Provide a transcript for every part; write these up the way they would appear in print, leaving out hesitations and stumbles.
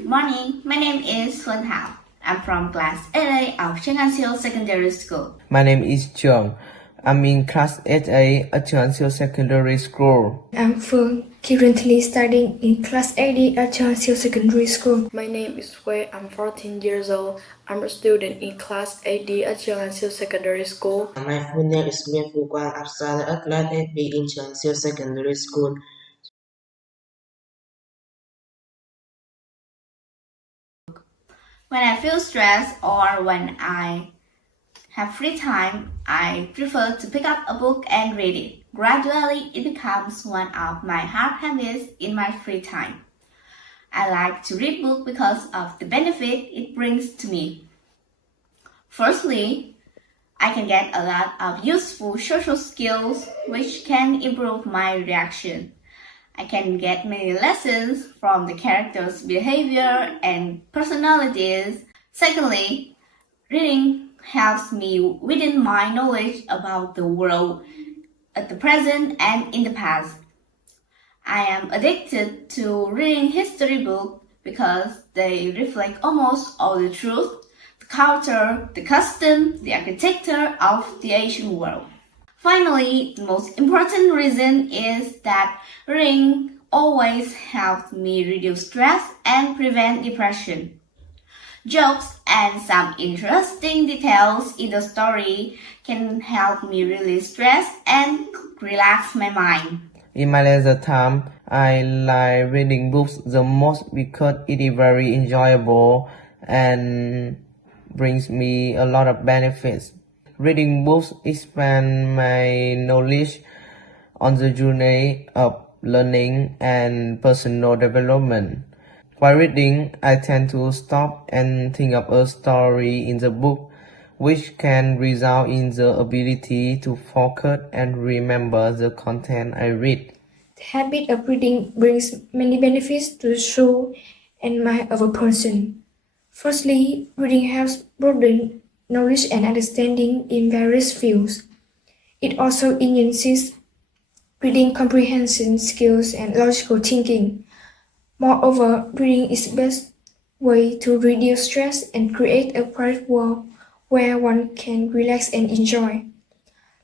Good morning, my name is Phương Thảo. I'm from class 8A of Trương Hán Siêu Secondary School. My name is Trường. I'm in class 8A at Trương Hán Siêu Secondary School. I'm Phương, currently studying in class 8D at Trương Hán Siêu Secondary School. My name is Khuê. I'm 14 years old. I'm a student in class 8D at Trường Hán Siêu Secondary School. My full name is Mai Phương Thảo. I study at class 8B in Trường Hán Siêu Secondary School. When I feel stressed or when I have free time, I prefer to pick up a book and read it. Gradually, it becomes one of my hard habits in my free time. I like to read books because of the benefit it brings to me. Firstly, I can get a lot of useful social skills which can improve my reaction. I can get many lessons from the characters' behavior and personalities. Secondly, reading helps me widen my knowledge about the world at the present and in the past. I am addicted to reading history books because they reflect almost all the truth, the culture, the custom, the architecture of the Asian world. Finally, the most important reason is that reading always helps me reduce stress and prevent depression. Jokes and some interesting details in the story can help me release stress and relax my mind. In my leisure time, I like reading books the most because it is very enjoyable and brings me a lot of benefits. Reading books expand my knowledge on the journey of learning and personal development. While reading, I tend to stop and think of a story in the book, which can result in the ability to focus and remember the content I read. The habit of reading brings many benefits to the soul and mind of a person. Firstly, reading helps broaden knowledge and understanding in various fields. It also enhances reading comprehension skills and logical thinking. Moreover, reading is the best way to reduce stress and create a quiet world where one can relax and enjoy.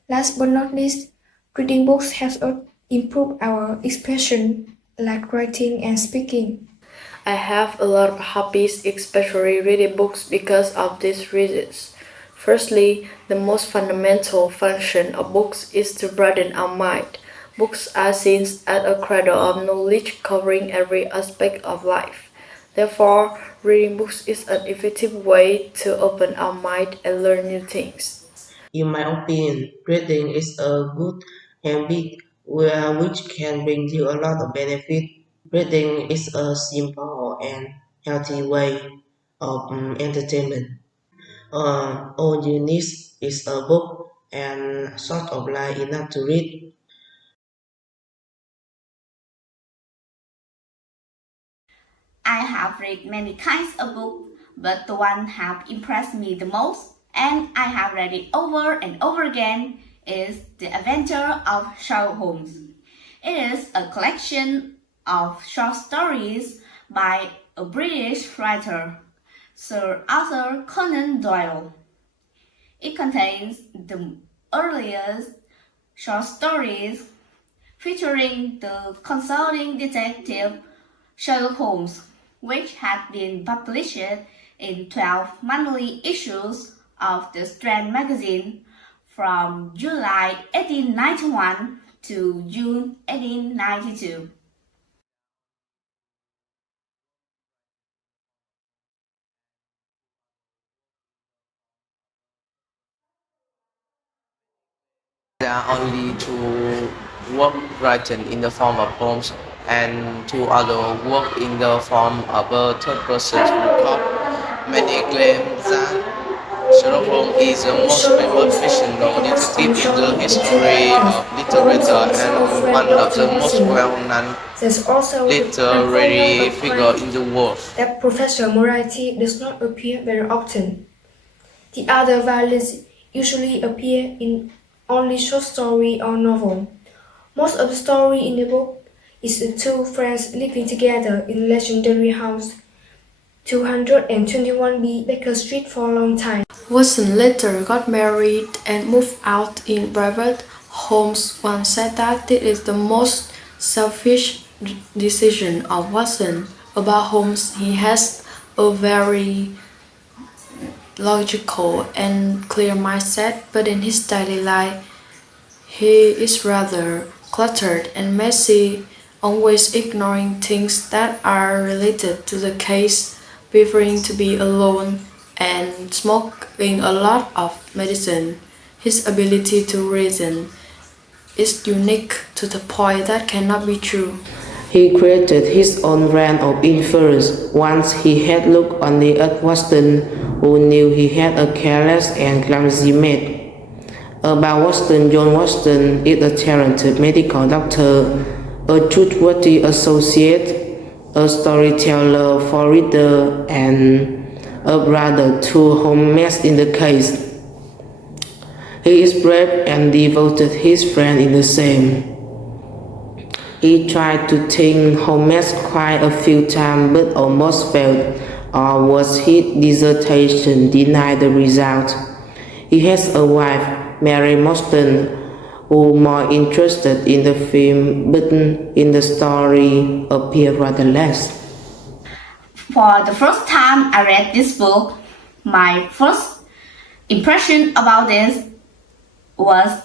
Last but not least, reading books helps us improve our expression, like writing and speaking. I have a lot of hobbies, especially reading books because of these reasons. Firstly, the most fundamental function of books is to broaden our mind. Books are seen as a cradle of knowledge covering every aspect of life. Therefore, reading books is an effective way to open our mind and learn new things. In my opinion, reading is a good habit which can bring you a lot of benefit. Reading is a simple and healthy way of entertainment. All you need is a book and sort of line enough to read. I have read many kinds of books, but the one have impressed me the most, and I have read it over and over again, is The Adventure of Sherlock Holmes. It is a collection of short stories by a British writer, Sir Arthur Conan Doyle. It contains the earliest short stories featuring the consulting detective Sherlock Holmes, which had been published in 12 monthly issues of the Strand magazine from July 1891 to June 1892. There are only two works written in the form of poems and two other works in the form of a third-person record. Many claim that Sherlock Holmes is the most famous fictional detective in the history of literature and one of the most well-known There's also literary figures in the world. that Professor Morality does not appear very often. The other violins usually appear in only short story or novel. Most of the story in the book is the two friends living together in a legendary house. 221B Baker Street for a long time. Watson later got married and moved out in private homes. One said that this is the most selfish decision of Watson. About homes, he has a very logical and clear mindset, but in his daily life, he is rather cluttered and messy, always ignoring things that are related to the case, preferring to be alone, and smoking a lot of medicine. His ability to reason is unique to the point that cannot be true. He created his own brand of influence. Once he had looked only at Watson, who knew he had a careless and clumsy maid. About Watson, John Watson is a talented medical doctor, a trustworthy associate, a storyteller for reader, and a brother to Holmes in the case. He is brave and devoted his friend in the same. He tried to think Holmes quite a few times but almost failed, or was his dissertation denied the result. He has a wife, Mary Mostyn, who more interested in the film but in the story appeared rather less. For the first time I read this book, my first impression about this was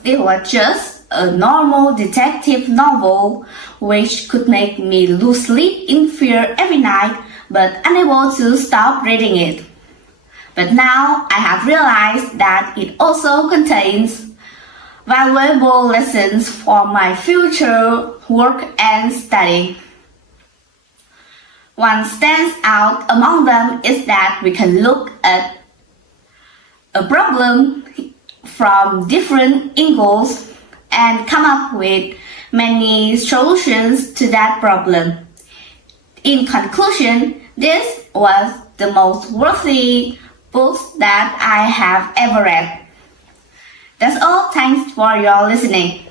just a normal detective novel which could make me lose sleep in fear every night but unable to stop reading it. But now I have realized that it also contains valuable lessons for my future work and study. One stands out among them is that we can look at a problem from different angles and come up with many solutions to that problem. In conclusion, this was the most worthy book that I have ever read. That's all. Thanks for your listening.